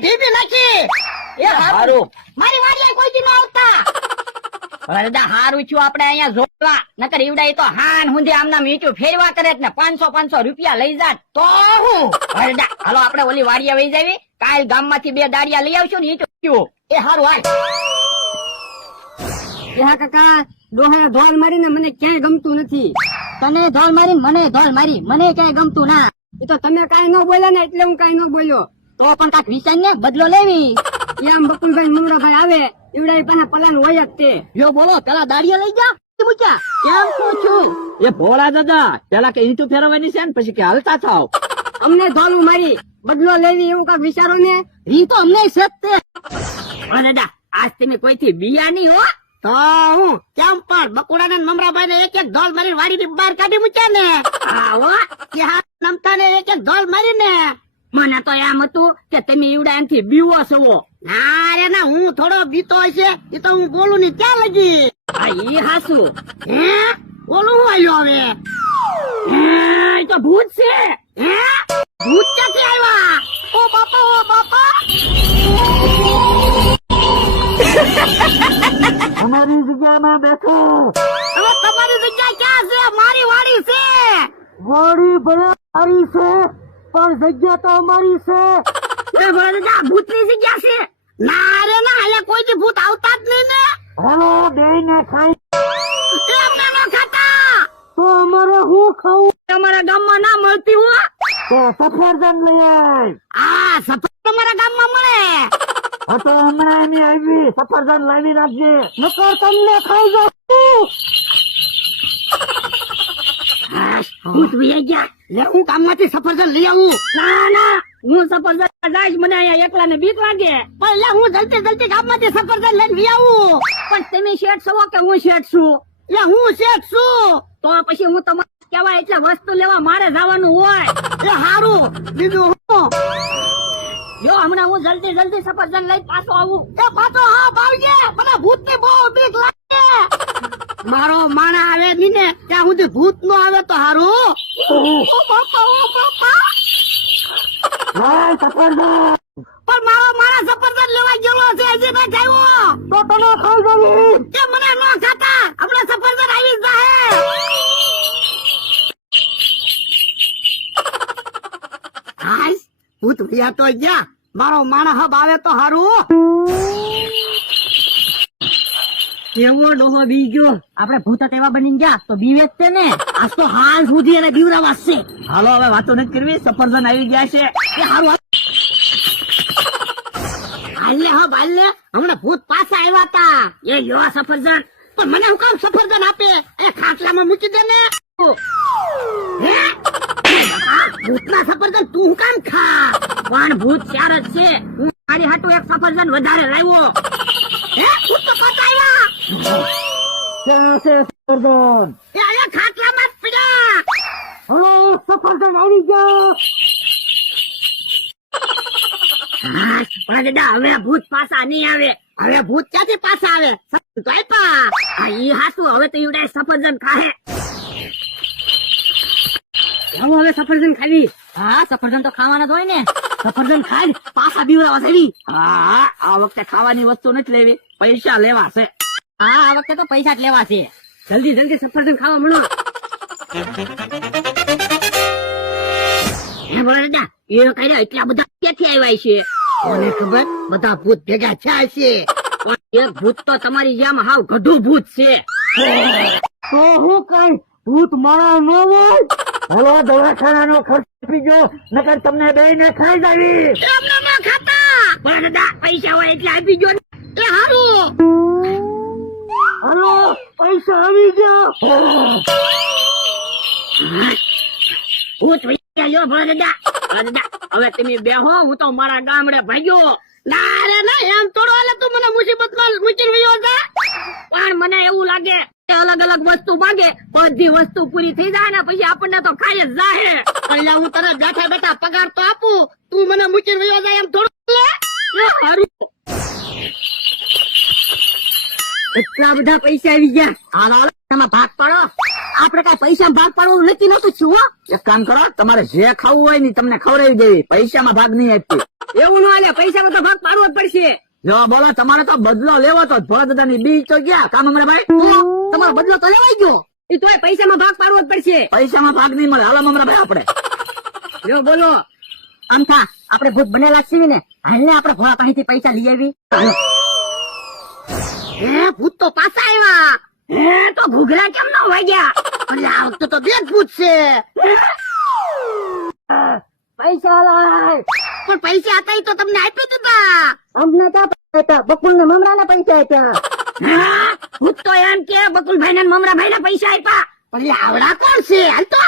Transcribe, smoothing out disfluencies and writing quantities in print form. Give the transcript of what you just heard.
ઢીબી નાખી. એ હારું મારી વાડીએ કોઈ દી ન આવતા. હરદા હારું છું આપણે અહીંયા જોવા નકર ઈવડાઈ તો હાન હુંધી આમના મીઠું ફેરવા કરે ને 500 રૂપિયા લઈ જાત તો હું હરદા હાલો આપણે ઓલી વાડીએ વહી જાવી કાલ ગામમાંથી 2 દાડિયા લઈ આવશું ને ઈટું એ હારું હાલ. હા કાકા ડોહા ધોલ મારીને મને ક્યાંય ગમતું નથી. તને ધોલ મારી મને ધોલ મારી મને ક્યાંય ગમતું ના. એ તો તમે કાંઈ ન બોલ્યા ને એટલે હું કાંઈ ન બોલ્યો. તો પણ કાક વિશાલ ને બદલો લેવી એમ બકુલભાઈ મુમરાભાઈ આવે એવડા પાસે પલાન હોય જ તે. જો બોલો પેલા દાડિયા લઈ જા મૂક્યા કેમ શું છું એ ભોળા દાદા પેલા કે ઈંટું ફેરવવાની છે ને પછી કે હાલતા થાવ. અમને ધોલું મારી બદલો લેવી એવું કાંઈક વિચારો ને. ઈ તો અમને સત્ય દાદા આજ તમે કોઈથી બિયા નહીં હો તો હું કેમ પણ બકુડા ને મમરાભાઈ ને એક એક ઢોલ મારી વાડી ની બહાર કાઢી મૂક્યા ને. આવો કે હા નમતા ને એક એક ઢોલ મારી ને. મને તો એમ હતું કે તમે ઈવડા એમથી બીવો છો ના રે ના હું થોડો બીતો હશે એ તો હું બોલું ની ક્યાં લગી. આ ઈ હાસુ હે બોલું હું આવ્યો હવે. એ તો ભૂત છે હે ભૂત ક્યાંથી આવ્યા. ઓ બાપા ઓ બાપા. અમારી જગ્યામાં બેઠો હવે તમારી જગ્યા ક્યાં છે. મારી વાડી છે. વાડી ભલે મારી છે પણ જગ્યા તો અમારી છે. એ ભોળા ભૂત ની જગ્યા છે ના રે ના અહીંયા કોઈ દી ભૂત આવતા જ નહીં ને. હાલો બે ને ખાઈ એમને ન ખાતા. તો અમારે હું ખાવું. તમારા ગામમાં ના મળતી હોય તો સફરજન લઈ આય. આ સફર તમારા ગામમાં મળે. હા તો હમણાં એની આવી સફરજન લાવી રાખજે નકર તમને ખાઈ જાઉં. ભૂત વહી ગયા. લે હું ગામમાંથી સફરજન લઈ આવું. ના ના હું સફરજન જઈશ મને અહીંયા એકલા ને બીક લાગે પણ લે હું જલ્દી ગામમાંથી સફરજન લઈને લઈ આવું. પણ તમે શેઠ છો કે હું શેઠ છું લે હું શેઠ છું. તો પછી હું તમારે કેવાય એટલે વસ્તુ લેવા મારે જવાનું હોય એ હારું બીજું હું. જો હમણાં હું જલ્દી સફરજન લઈ પાછો આવું એ પાછો હા ભાવજે. મને ભૂત ની બહુ બીક લાગે. મારો માણા આવે ની ને ત્યાં સુધી ભૂત નો આવે તો હારું. ઓ બાપા ઓ બાપા. લાય સફરજન પણ મારો માણસ સફરજન લેવા ગયેલો છે હજી નથી આવ્યો. તો તમે ખાઈ જાવી. કે મને ન ખાતા હમણાં સફરજન આવી જ જાહે. હાય ભૂત ભૈયા તો ગયા. મારો માણસ હબ આવે તો હારું. કેવો ડોહો બી ગયો આપણે ભૂત એવા બની ગયા તો બીવે જ છે ને આજ તો હાલ સુધી એને બીવરાવા છે હાલો હવે વાતો નથી કરવી સફરજન આવી ગયા છે. એ હારું હાલને હબ હાલને. હમણાં ભૂત પાછા આવ્યા હતા. એ યો સફરજન. પણ મને હું કામ સફરજન આપે. એ ખાટલામાં મૂકી દે ને. હે ભૂતના સફરજન તું હું કામ ખા. પણ ભૂત ચાર જ છે હું મારી હાટુ એક સફરજન વધારે લાવ્યો હે ભૂત તો પાછા આવ્યા. ક્યાં છે સફરજન. એ અહીંયા ખાટલામાં જ પડ્યા. હલો સફરજન આવી ગયા. પણ દાદા હવે ભૂત પાછા નહીં આવે. હવે ભૂત ક્યાંથી પાછા આવે. સફરજન તો આપ્યા. આ ઈ હાસુ હવે તો ઈવડાય સફરજન ખાહે આવો હવે સફરજન ખાવી. હા સફરજન તો ખાવાના જ હોય ને સફરજન ખાઈ પાછા બીવરાવા થઈ. હા આ વખતે ખાવાની વસ્તુ નથી લેવી પૈસા લેવા છે. હા આ વખતે તો પૈસા જ લેવા છે જલ્દી સફરજન ખાવા મળો. હે બોલો દાદા એ કર્યા એટલા બધા ક્યાંથી આવ્યા છે. કોને ખબર બધા ભૂત ભેગા થયા છે. પણ એક ભૂત તો તમારી જેમ હાવ ગઢું ભૂત છે તો હું કઈ ભૂત મારા ન હોય. હલો દવાખાનાનો ખર્ચ આપીજો નકર તમને બે ને ખાઈ જાવી. એમને ન ખાતા. પણ દાદા પૈસા હોય એટલે આપી જો ને. એ હારું. હલો પૈસા આવી ગયા. ભૂત વૈયા લ્યો ભોળા દાદા. ભોળા દાદા હવે તમે બેહો હું તો મારા ગામડે ભાગ્યો. ના રે ના એમ થોડો હાલે તું મને મુસીબતમાં મૂકીને વયો જા. પણ મને એવું લાગે કે અલગ અલગ વસ્તુ માંગે બધી વસ્તુ પૂરી થઈ જાય ને પછી આપણને તો ખાઈ જ જાહે એટલે હું તને બેઠા બેઠા પગાર તો આપું. તું મને મૂકીને વયો જાય એમ થોડું લે. એ હારું એટલા બધા પૈસા આવી ગયા. હાલો હાલો એમાં ભાગ પાડો આપણે કઈ પૈસા ભાગ પાડવાનું નક્કી નતું છું હો. એક કામ કરો, તમારે જે ખાવું હોય ને તમને ખવડાવી દેવી, પૈસામાં ભાગ નહીં આપતી. એવું ન હાલે, પૈસામાં તો ભાગ પાડવો જ પડશે. જો બોલો, તમારે તો બદલો લેવો તો ભોળાદાદાની બીજ તો ગયા કામ અમરાભાઈ. તો તમારો બદલો તો લેવાઈ ગયો, એ તોય પૈસામાં ભાગ પાડવો જ પડશે. પૈસામાં ભાગ નહીં મળે. હાલો અમરાભાઈ આપણે. જો બોલો, આમ થા, આપણે ભૂત બનેલા છીએ ને, હાલને આપણે ભોળા પાસેથી પૈસા લઈ આવી. હે ભૂત તો પાછા આવ્યા. હે તો ઘૂઘરા કેમ ન વાગ્યા? એટલે આ વખતે તો બે જ ભૂત છે. પૈસા લાય. પણ પૈસા હતા ઈ તો તમને આપી દીધા. અમને તો આપ્યા, બકુલ ને મમરાના પૈસા આપ્યા. હા, ભૂત તો એમ કે બકુલભાઈ ને મમરાભાઈ ના પૈસા આપ્યા. પણ એ આવડા કોણ છે? હાલ તો